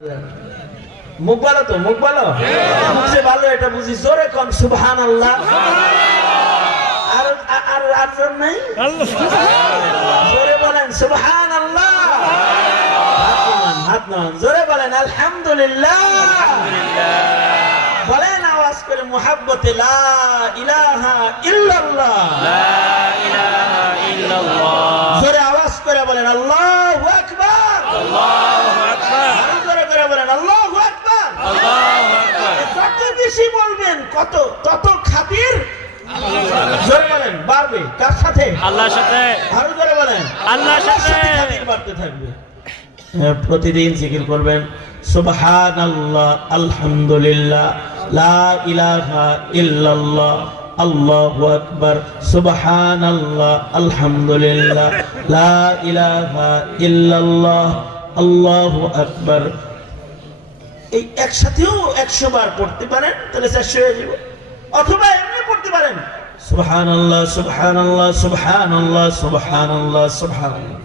মুখ ভালো তো, মুখ ভালো, মুখ যে ভালো এটা বুঝি। জোরে কোন সুবহানাল্লাহ। আর আর আর জন নাই, জোরে বলেন সুবহানাল্লাহ। হাত নামান, জোরে বলেন আলহামদুলিল্লাহ। বলেন আওয়াজ করে মুহাব্বতে লা ইলাহা ইল্লাল্লাহ, লা ইলাহা ইল্লাল্লাহ। জোরে আওয়াজ করে বলেন আল্লাহু আকবার, আল্লাহু আকবার, জোরে করে বলেন আল্লাহু আকবার, আল্লাহু আকবার। যত বেশি বলবেন কত তত খাতির জোরে বলেন বাড়বে। কার সাথে? আল্লাহর সাথে। আরো জোরে বলেন আল্লাহর সাথে। খাতির বাড়তে থাকবে। প্রতিদিন জিকির করবেন সুবহানাল্লাহ, আলহামদুলিল্লাহ, লা ইলাহা ইল্লাল্লাহ, আল্লাহু আকবার, সুবহানাল্লাহ, আলহামদুলিল্লাহ, লা ইলাহা ইল্লাল্লাহ, আল্লাহু আকবার। এই একসাথেও 100 বার পড়তে পারেন তাহলে 400 হয়ে যাবে, অথবা এমনি পড়তে পারেন সুবহানাল্লাহ সুবহানাল্লাহ সুবহানাল্লাহ সুবহানাল্লাহ সুবহানাল্লাহ।